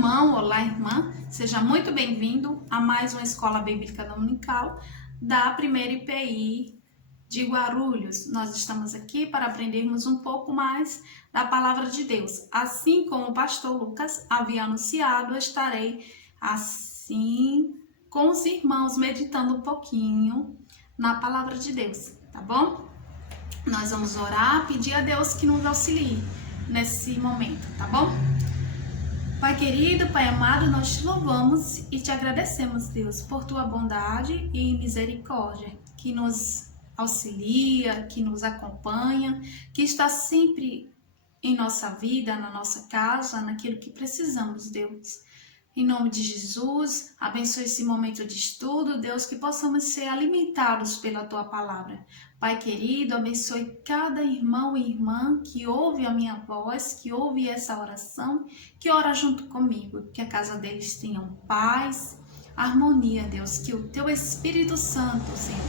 irmão, olá irmã, seja muito bem-vindo a mais uma Escola Bíblica Dominical da primeira IPI de Guarulhos. Nós estamos aqui para aprendermos um pouco mais da Palavra de Deus. Assim como o pastor Lucas havia anunciado, eu estarei assim com os irmãos meditando um pouquinho na Palavra de Deus, tá bom? Nós vamos orar, pedir a Deus que nos auxilie nesse momento, tá bom? Pai querido, Pai amado, nós te louvamos e te agradecemos, Deus, por tua bondade e misericórdia, que nos auxilia, que nos acompanha, que está sempre em nossa vida, na nossa casa, naquilo que precisamos, Deus. Em nome de Jesus, abençoe esse momento de estudo, Deus, que possamos ser alimentados pela tua palavra. Pai querido, abençoe cada irmão e irmã que ouve a minha voz, que ouve essa oração, que ora junto comigo, que a casa deles tenha paz, harmonia, Deus, que o teu Espírito Santo, Senhor,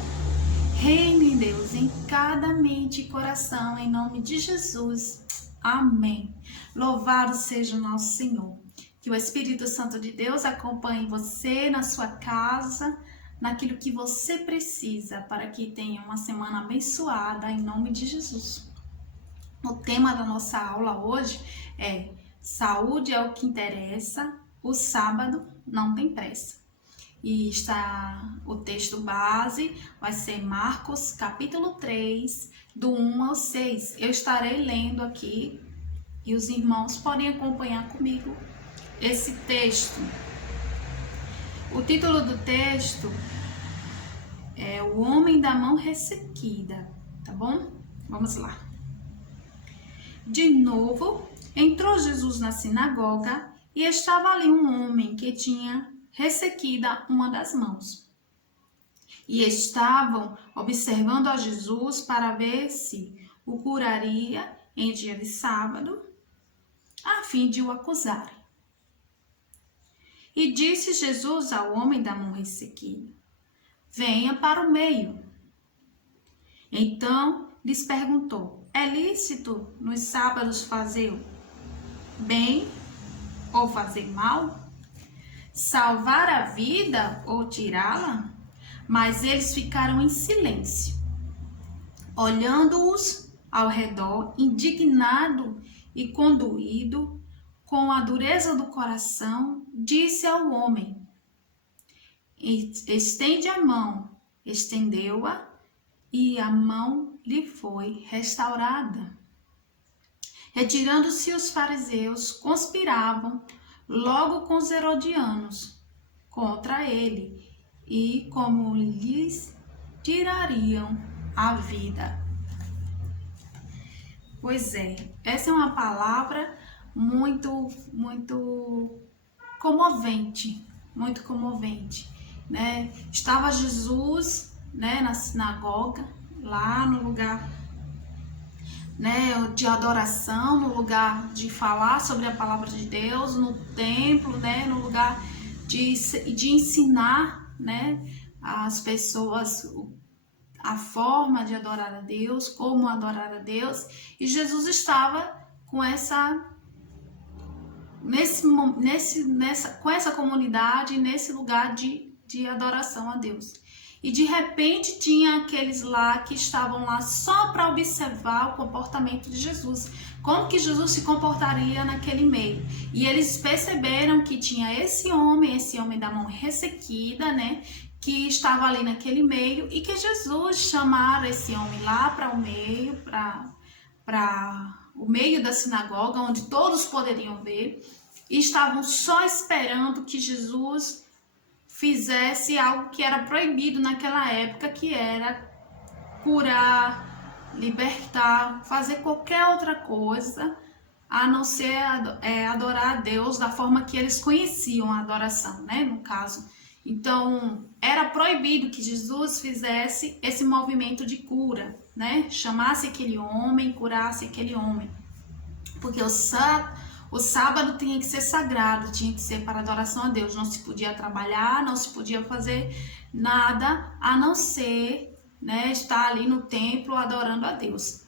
reine, Deus, em cada mente e coração, em nome de Jesus. Amém. Louvado seja o nosso Senhor. Que o Espírito Santo de Deus acompanhe você na sua casa, naquilo que você precisa para que tenha uma semana abençoada em nome de Jesus. O tema da nossa aula hoje é Saúde é o que interessa, o sábado não tem pressa. E o texto base vai ser Marcos capítulo 3, do 1 ao 6. Eu estarei lendo aqui e os irmãos podem acompanhar comigo esse texto. O título do texto é O Homem da Mão Ressequida, tá bom? Vamos lá. De novo, entrou Jesus na sinagoga e estava ali um homem que tinha ressequida uma das mãos. E estavam observando a Jesus para ver se o curaria em dia de sábado, a fim de o acusarem. E disse Jesus ao homem da mão ressequida: venha para o meio. Então lhes perguntou: é lícito nos sábados fazer bem ou fazer mal? Salvar a vida ou tirá-la? Mas eles ficaram em silêncio, olhando-os ao redor, indignado e condoído, com a dureza do coração, disse ao homem: estende a mão. Estendeu-a e a mão lhe foi restaurada. Retirando-se os fariseus, conspiravam logo com os herodianos contra ele e como lhes tirariam a vida. Pois é, essa é uma palavra muito comovente, né? Estava Jesus, né, na sinagoga, lá no lugar, né, de adoração, no lugar de falar sobre a palavra de Deus, no templo, né, no lugar de ensinar, né, as pessoas a forma de adorar a Deus, como adorar a Deus, e Jesus estava com essa com essa comunidade, nesse lugar de adoração a Deus. E de repente tinha aqueles lá que estavam lá só para observar o comportamento de Jesus, como que Jesus se comportaria naquele meio. E eles perceberam que tinha esse homem da mão ressequida, né, que estava ali naquele meio, e que Jesus chamara esse homem lá para o meio, para o meio da sinagoga, onde todos poderiam ver, e estavam só esperando que Jesus fizesse algo que era proibido naquela época, que era curar, libertar, fazer qualquer outra coisa, a não ser adorar a Deus da forma que eles conheciam a adoração, né, no caso. Então, era proibido que Jesus fizesse esse movimento de cura, né? Chamasse aquele homem, curasse aquele homem. Porque o sábado tinha que ser sagrado, tinha que ser para adoração a Deus. Não se podia trabalhar, não se podia fazer nada a não ser, né, estar ali no templo adorando a Deus.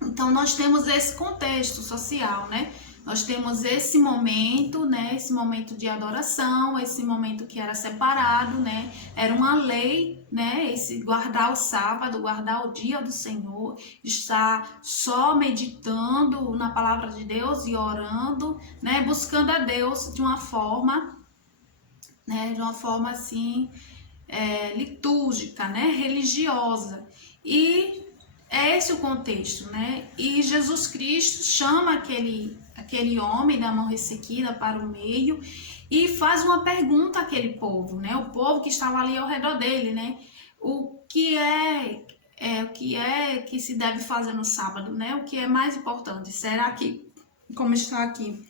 Então, nós temos esse contexto social, né? Nós temos esse momento, né? Esse momento de adoração, esse momento que era separado, né? Era uma lei, né? Esse guardar o sábado, guardar o dia do Senhor, estar só meditando na palavra de Deus e orando, né? Buscando a Deus de uma forma, né? De uma forma assim, litúrgica, né? Religiosa. E é esse o contexto, né? E Jesus Cristo chama aquele homem da mão ressequida para o meio e faz uma pergunta àquele povo, né? O povo que estava ali ao redor dele, né? O que que se deve fazer no sábado, né? O que é mais importante? Será que, como está aqui,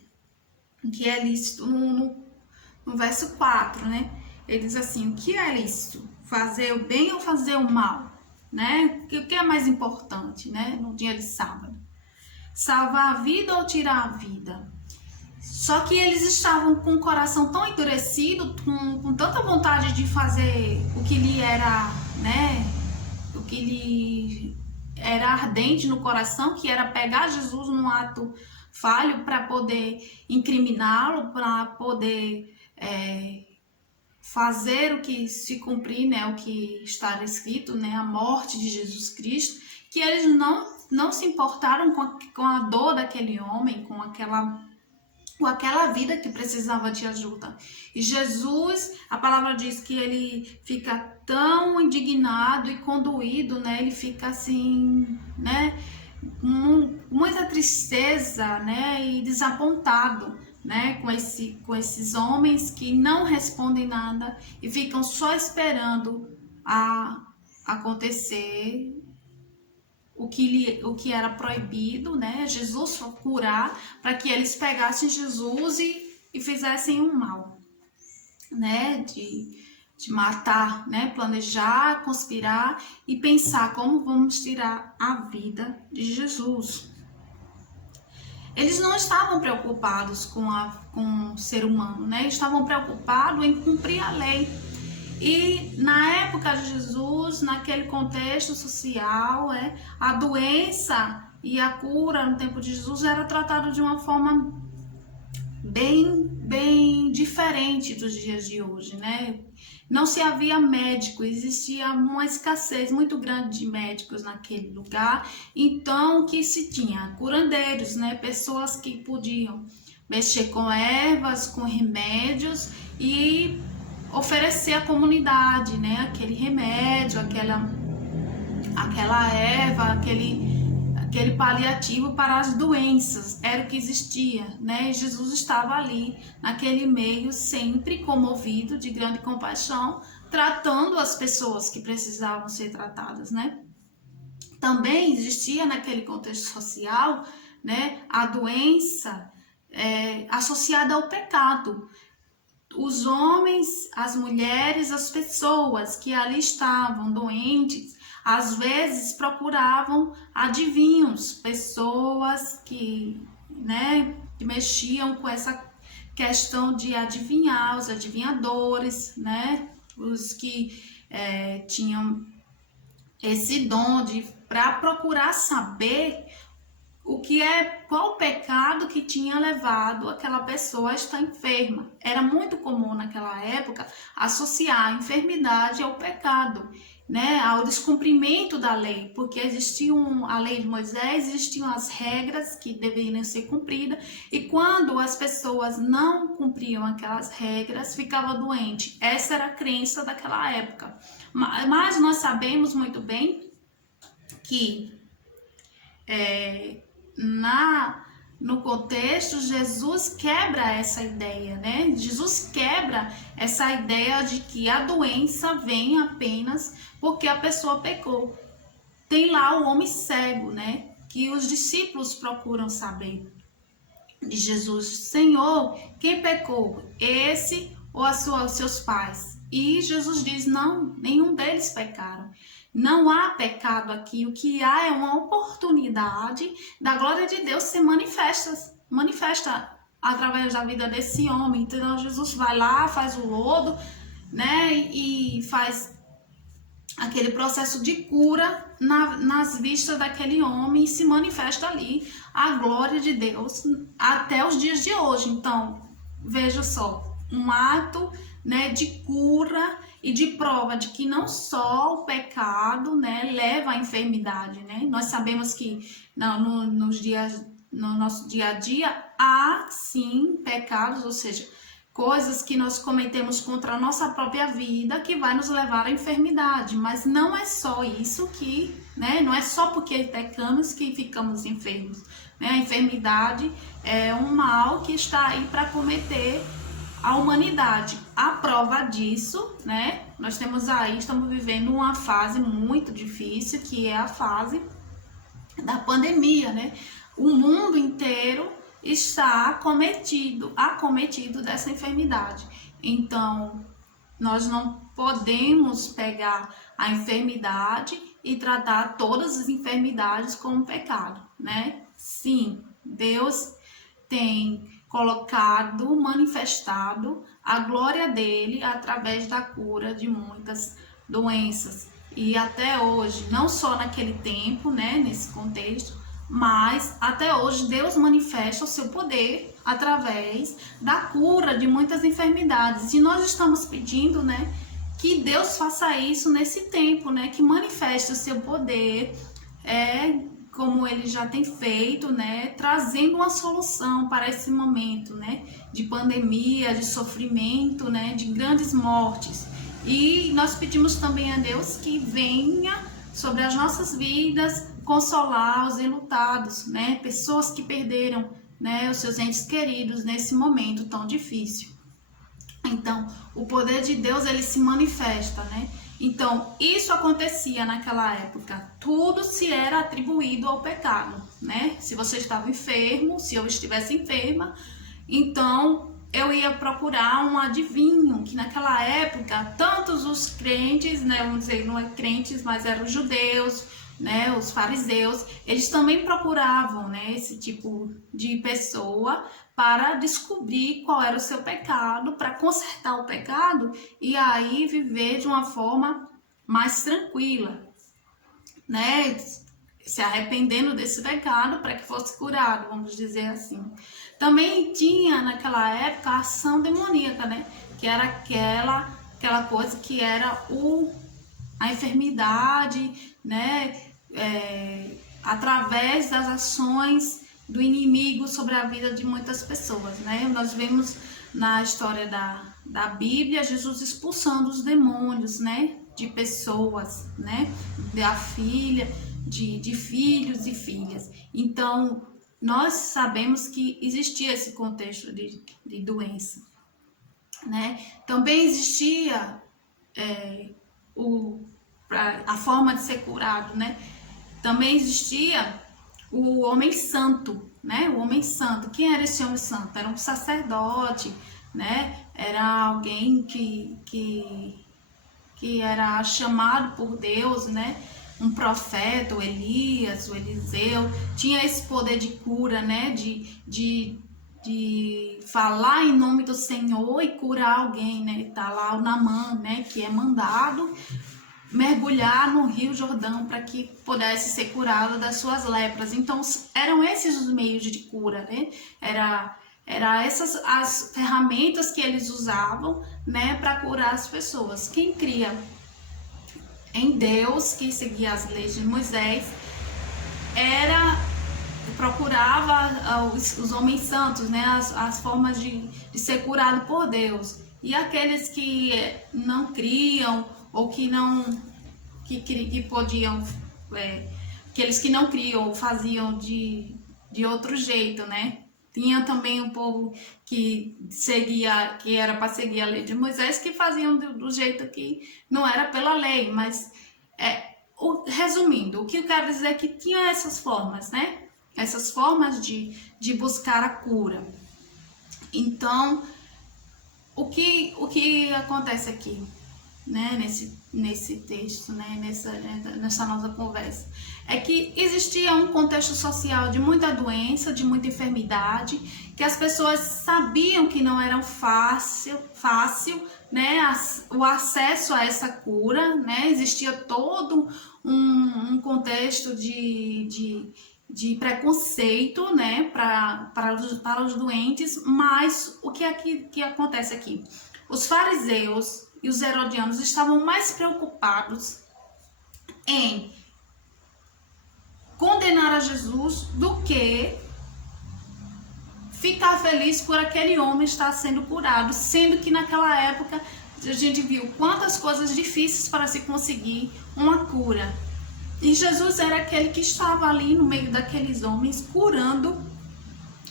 que é lícito no verso 4, né? Ele diz assim: o que é lícito? Fazer o bem ou fazer o mal? Né? O que é mais importante, né? No dia de sábado? Salvar a vida ou tirar a vida? Só que eles estavam com o coração tão endurecido, com tanta vontade de fazer o que lhe era, né? O que lhe era ardente no coração, que era pegar Jesus num ato falho para poder incriminá-lo, para poder fazer o que se cumprir, né, o que está escrito, né, a morte de Jesus Cristo, que eles não se importaram com a dor daquele homem, com aquela vida que precisava de ajuda. E Jesus, a palavra diz que ele fica tão indignado e condoído, né, ele fica assim, né, muita tristeza, né, e desapontado, né, com esses homens que não respondem nada e ficam só esperando acontecer o que era proibido, né, Jesus curar, para que eles pegassem Jesus e fizessem um mal, né, de matar, né, planejar, conspirar e pensar como vamos tirar a vida de Jesus. Eles não estavam preocupados com o ser humano, né? Eles estavam preocupados em cumprir a lei. E na época de Jesus, naquele contexto social, a doença e a cura no tempo de Jesus era tratada de uma forma bem diferente dos dias de hoje, né? Não se havia médico, existia uma escassez muito grande de médicos naquele lugar. Então, o que se tinha? Curandeiros, né? Pessoas que podiam mexer com ervas, com remédios e oferecer à comunidade, né? Aquele remédio, aquela erva, aquele paliativo para as doenças, era o que existia, né? E Jesus estava ali, naquele meio, sempre comovido, de grande compaixão, tratando as pessoas que precisavam ser tratadas, né? Também existia naquele contexto social, né, a doença associada ao pecado. Os homens, as mulheres, as pessoas que ali estavam doentes, às vezes procuravam adivinhos, pessoas que, né, que mexiam com essa questão de adivinhar, os adivinhadores, né, os que tinham esse dom para procurar saber qual o pecado que tinha levado aquela pessoa a estar enferma. Era muito comum naquela época associar a enfermidade ao pecado, né, ao descumprimento da lei, porque existia a lei de Moisés, existiam as regras que deveriam ser cumpridas, e quando as pessoas não cumpriam aquelas regras, ficava doente. Essa era a crença daquela época. Mas nós sabemos muito bem que no contexto, Jesus quebra essa ideia, né? Jesus quebra essa ideia de que a doença vem apenas porque a pessoa pecou. Tem lá o homem cego, né? Que os discípulos procuram saber de Jesus: Senhor, quem pecou? Esse ou os seus pais? E Jesus diz: não, nenhum deles pecaram. Não há pecado aqui, o que há é uma oportunidade da glória de Deus ser manifesta através da vida desse homem. Então Jesus vai lá, faz o lodo, né, e faz aquele processo de cura nas vistas daquele homem, e se manifesta ali a glória de Deus até os dias de hoje. Então, veja só, um ato, né, de cura e de prova de que não só o pecado, né, leva à enfermidade, né? Nós sabemos que no nosso dia a dia há sim pecados, ou seja, coisas que nós cometemos contra a nossa própria vida que vai nos levar à enfermidade, mas não é só isso que, né, não é só porque pecamos que ficamos enfermos, né? A enfermidade é um mal que está aí para cometer a humanidade. A prova disso, né, estamos vivendo uma fase muito difícil, que é a fase da pandemia, né? O mundo inteiro está acometido dessa enfermidade. Então, nós não podemos pegar a enfermidade e tratar todas as enfermidades como pecado, né? Sim, Deus tem manifestado a glória dele através da cura de muitas doenças. E até hoje, não só naquele tempo, né, nesse contexto, mas até hoje Deus manifesta o seu poder através da cura de muitas enfermidades. E nós estamos pedindo, né, que Deus faça isso nesse tempo, né, que manifeste o seu poder, como ele já tem feito, né, trazendo uma solução para esse momento, né, de pandemia, de sofrimento, né, de grandes mortes. E nós pedimos também a Deus que venha sobre as nossas vidas consolar os enlutados, né, pessoas que perderam, né, os seus entes queridos nesse momento tão difícil. Então, o poder de Deus, ele se manifesta, né? Então, isso acontecia naquela época. Tudo se era atribuído ao pecado, né? Se você estava enfermo, se eu estivesse enferma, então eu ia procurar um adivinho, que naquela época, tantos os crentes, né, vamos dizer, não é crentes, mas eram os judeus, né, os fariseus, eles também procuravam, né, esse tipo de pessoa para descobrir qual era o seu pecado, para consertar o pecado e aí viver de uma forma mais tranquila, né, se arrependendo desse pecado para que fosse curado, vamos dizer assim. Também tinha naquela época a ação demoníaca, né, que era aquela coisa que era a enfermidade, né, através das ações do inimigo sobre a vida de muitas pessoas, né? Nós vemos na história da Bíblia Jesus expulsando os demônios, né, de pessoas, né, da filha, de filhos e filhas. Então, nós sabemos que existia esse contexto de doença, né? Também existia a forma de ser curado, né? Também existia o homem santo, né? O homem santo. Quem era esse homem santo? Era um sacerdote, né? Era alguém que era chamado por Deus, né? Um profeta, o Elias, o Eliseu, tinha esse poder de cura, né? De falar em nome do Senhor e curar alguém, né? Tá lá o Naamã, né? Que é mandado mergulhar no Rio Jordão para que pudesse ser curado das suas lepras. Então, eram esses os meios de cura, né? Era essas as ferramentas que eles usavam, né, para curar as pessoas. Quem cria em Deus, que seguia as leis de Moisés, procurava os homens santos, né, as formas de ser curado por Deus. E aqueles que não criam ou que podiam, aqueles que não criam faziam de outro jeito, né? Tinha também um povo que era para seguir a lei de Moisés, que faziam do jeito que não era pela lei, mas resumindo, o que eu quero dizer é que tinha essas formas, né? Essas formas de buscar a cura. Então, o que acontece aqui? né, nesse texto, né, nessa nossa conversa, é que existia um contexto social de muita doença, de muita enfermidade, que as pessoas sabiam que não era fácil, né, o acesso a essa cura, né, existia todo um contexto de preconceito, né, para os doentes, mas o que acontece aqui? Os fariseus e os herodianos estavam mais preocupados em condenar a Jesus do que ficar feliz por aquele homem estar sendo curado, sendo que naquela época a gente viu quantas coisas difíceis para se conseguir uma cura. E Jesus era aquele que estava ali no meio daqueles homens, curando,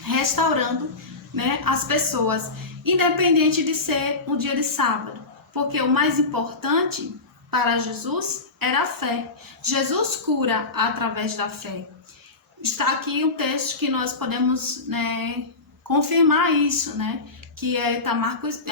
restaurando, né, as pessoas, independente de ser um dia de sábado. Porque o mais importante para Jesus era a fé. Jesus cura através da fé. Está aqui um texto que nós podemos, né, confirmar isso, né? Que é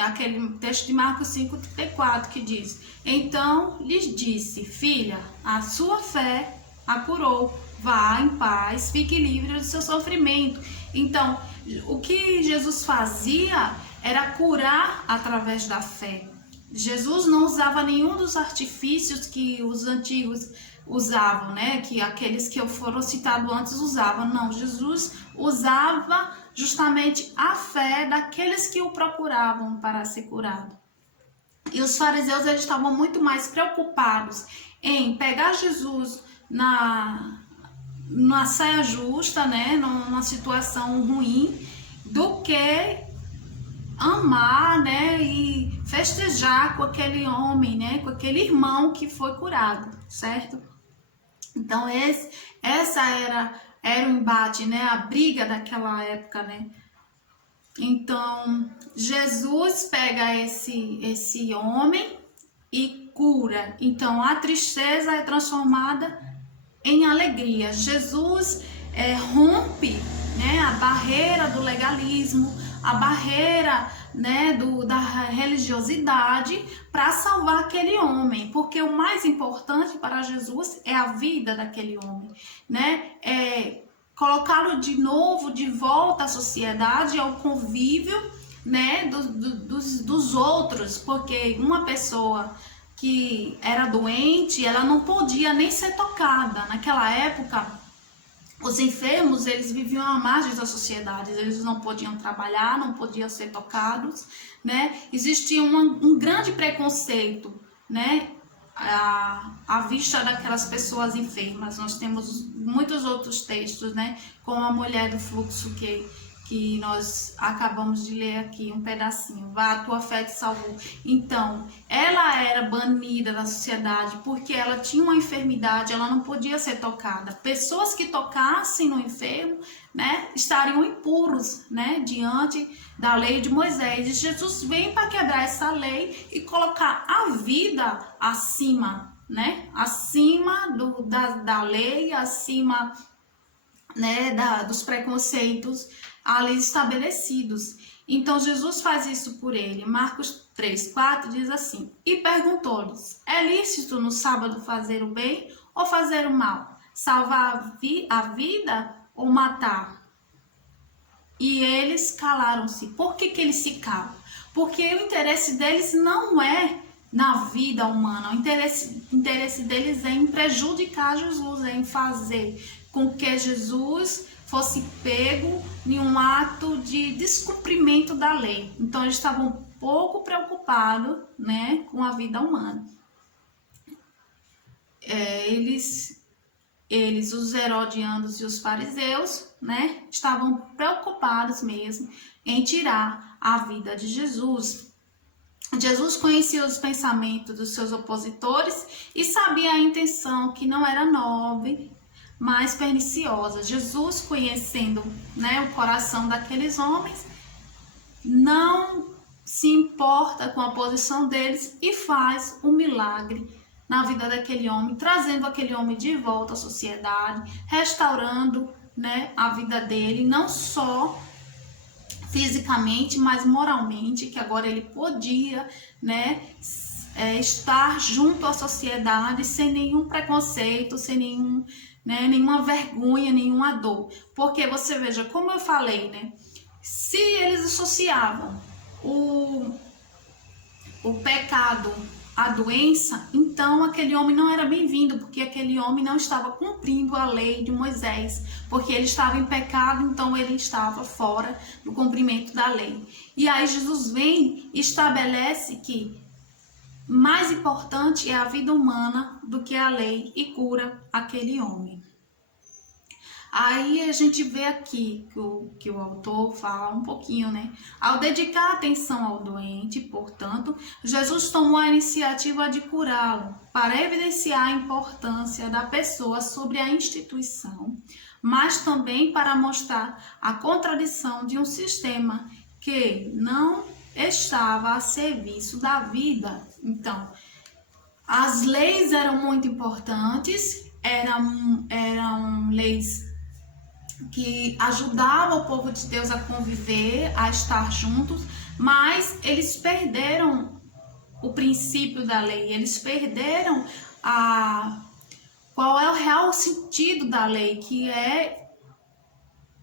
aquele texto de Marcos 5,34, que diz: então lhes disse, filha, a sua fé a curou, vá em paz, fique livre do seu sofrimento. Então, o que Jesus fazia era curar através da fé. Jesus não usava nenhum dos artifícios que os antigos usavam, né? Que aqueles que foram citados antes usavam. Não, Jesus usava justamente a fé daqueles que o procuravam para ser curado. E os fariseus, eles estavam muito mais preocupados em pegar Jesus na saia justa, né? Numa situação ruim, do que amar, né, e festejar com aquele homem, né, com aquele irmão que foi curado, certo? Então essa era o embate, né, a briga daquela época, né? Então Jesus pega esse homem e cura. Então a tristeza é transformada em alegria. Jesus rompe, né, a barreira do legalismo, a barreira, né, da religiosidade, para salvar aquele homem, porque o mais importante para Jesus é a vida daquele homem, né? Colocá-lo de novo, de volta à sociedade, ao convívio, né, dos outros, porque uma pessoa que era doente, ela não podia nem ser tocada. Naquela época, os enfermos, eles viviam à margem da sociedade, eles não podiam trabalhar, não podiam ser tocados, né? Existia um grande preconceito, né, à vista daquelas pessoas enfermas. Nós temos muitos outros textos, né, como a mulher do fluxo que nós acabamos de ler aqui um pedacinho. Vá, a tua fé te salvou. Então, ela era banida da sociedade porque ela tinha uma enfermidade, ela não podia ser tocada. Pessoas que tocassem no enfermo, né, estariam impuros, né, diante da lei de Moisés. E Jesus vem para quebrar essa lei e colocar a vida acima, né, acima da lei, acima, né, dos preconceitos ali estabelecidos. Então Jesus faz isso por ele. Marcos 3,4 diz assim: e perguntou-lhes: é lícito no sábado fazer o bem ou fazer o mal? Salvar a vida ou matar? E eles calaram-se. Por que eles se calam? Porque o interesse deles não é na vida humana. O interesse deles é em prejudicar Jesus, é em fazer com que Jesus fosse pego em um ato de descumprimento da lei. Então eles estavam pouco preocupados, né, com a vida humana. Eles, os herodianos e os fariseus, né, estavam preocupados mesmo em tirar a vida de Jesus. Jesus conhecia os pensamentos dos seus opositores e sabia a intenção, que não era nobre, mas perniciosa. Jesus, conhecendo, né, o coração daqueles homens, não se importa com a posição deles e faz um milagre na vida daquele homem, trazendo aquele homem de volta à sociedade, restaurando, né, a vida dele, não só fisicamente, mas moralmente, que agora ele podia, né, estar junto à sociedade sem nenhum preconceito, sem nenhuma vergonha, nenhuma dor. Porque você veja, como eu falei, né? Se eles associavam o pecado à doença, então aquele homem não era bem-vindo, porque aquele homem não estava cumprindo a lei de Moisés, porque ele estava em pecado, então ele estava fora do cumprimento da lei. E aí Jesus vem e estabelece que mais importante é a vida humana do que a lei e cura aquele homem. Aí a gente vê aqui que o autor fala um pouquinho, né? Ao dedicar atenção ao doente, portanto, Jesus tomou a iniciativa de curá-lo para evidenciar a importância da pessoa sobre a instituição, mas também para mostrar a contradição de um sistema que não estava a serviço da vida. Então, as leis eram muito importantes, eram leis que ajudavam o povo de Deus a conviver, a estar juntos, mas eles perderam o princípio da lei, eles perderam qual é o real sentido da lei, que é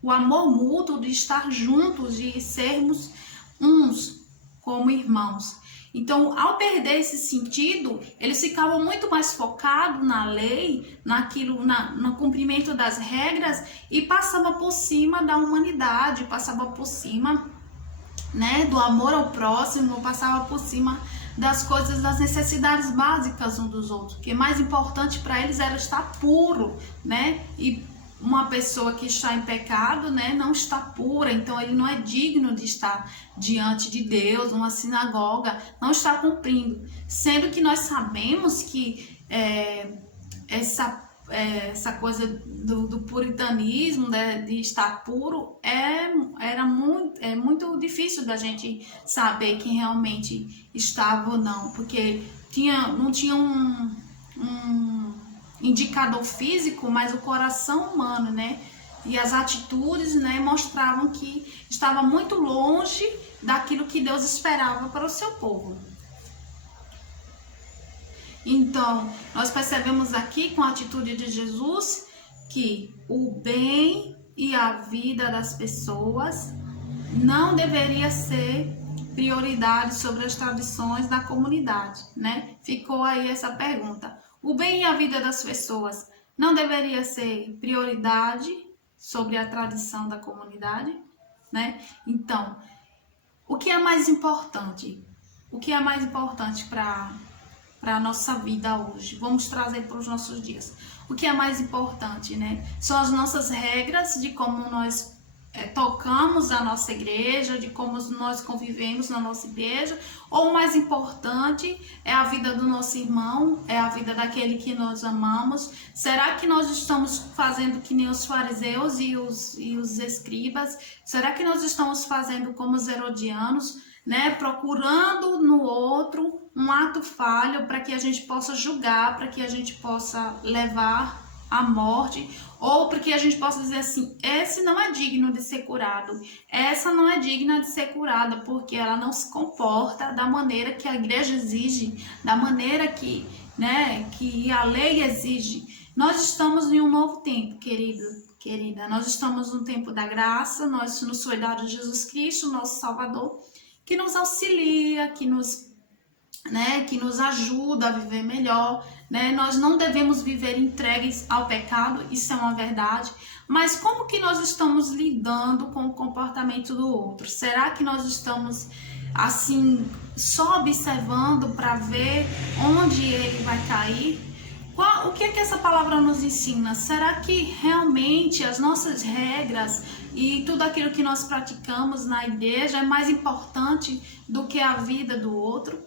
o amor mútuo de estar juntos, de sermos uns como irmãos. Então, ao perder esse sentido, eles ficavam muito mais focados na lei, no cumprimento das regras, e passavam por cima da humanidade, passavam por cima, né, do amor ao próximo, passavam por cima das coisas, das necessidades básicas uns dos outros. Porque mais importante para eles era estar puro, né? E uma pessoa que está em pecado, né, não está pura, então ele não é digno de estar diante de Deus, uma sinagoga, não está cumprindo. Sendo que nós sabemos que essa coisa do puritanismo, né, de estar puro, é muito difícil da gente saber quem realmente estava ou não, porque não tinha um indicador físico, mas o coração humano, né, e as atitudes, né, mostravam que estava muito longe daquilo que Deus esperava para o seu povo. Então, nós percebemos aqui com a atitude de Jesus que o bem e a vida das pessoas não deveria ser prioridade sobre as tradições da comunidade, né? Ficou aí essa pergunta. O bem e a vida das pessoas não deveria ser prioridade sobre a tradição da comunidade, né? Então, o que é mais importante? O que é mais importante para a nossa vida hoje? Vamos trazer para os nossos dias. O que é mais importante, né? São as nossas regras de como nós tocamos a nossa igreja, de como nós convivemos na nossa igreja, ou o mais importante é a vida do nosso irmão, é a vida daquele que nós amamos. Será que nós estamos fazendo que nem os fariseus e os escribas? Será que nós estamos fazendo como os herodianos, né? Procurando no outro um ato falho para que a gente possa julgar, para que a gente possa levar à morte, ou porque a gente possa dizer assim, esse não é digno de ser curado, essa não é digna de ser curada, porque ela não se comporta da maneira que a igreja exige, da maneira que a lei exige. Nós estamos em um novo tempo, querida, nós estamos no tempo da graça, nos foi dado Jesus Cristo, nosso Salvador, que nos auxilia, que nos ajuda a viver melhor, né? Nós não devemos viver entregues ao pecado, isso é uma verdade, mas como que nós estamos lidando com o comportamento do outro? Será que nós estamos assim só observando para ver onde ele vai cair? O que é que essa palavra nos ensina? Será que realmente as nossas regras e tudo aquilo que nós praticamos na igreja é mais importante do que a vida do outro?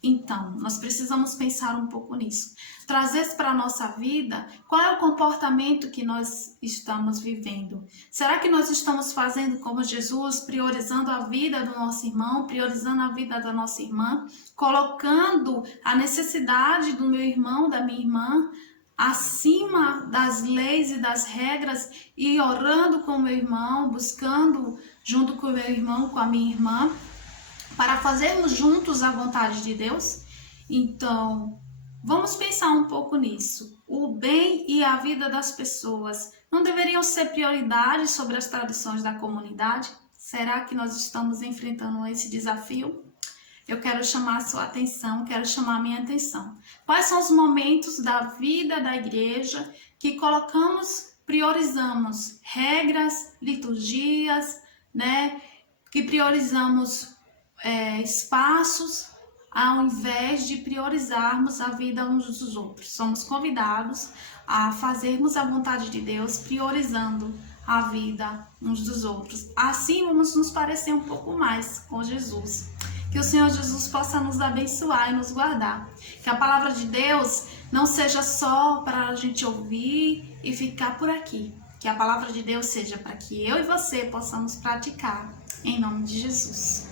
Então, nós precisamos pensar um pouco nisso. Trazer para a nossa vida qual é o comportamento que nós estamos vivendo. Será que nós estamos fazendo como Jesus, priorizando a vida do nosso irmão, priorizando a vida da nossa irmã, colocando a necessidade do meu irmão, da minha irmã, acima das leis e das regras e orando com o meu irmão, buscando junto com o meu irmão, com a minha irmã, para fazermos juntos a vontade de Deus? Então, vamos pensar um pouco nisso. O bem e a vida das pessoas não deveriam ser prioridade sobre as tradições da comunidade? Será que nós estamos enfrentando esse desafio? Eu quero chamar a sua atenção, quero chamar a minha atenção. Quais são os momentos da vida da igreja que priorizamos regras, liturgias, né? Que priorizamos espaços ao invés de priorizarmos a vida uns dos outros. Somos convidados a fazermos a vontade de Deus priorizando a vida uns dos outros. Assim vamos nos parecer um pouco mais com Jesus. Que o Senhor Jesus possa nos abençoar e nos guardar. Que a palavra de Deus não seja só para a gente ouvir e ficar por aqui. Que a palavra de Deus seja para que eu e você possamos praticar. Em nome de Jesus.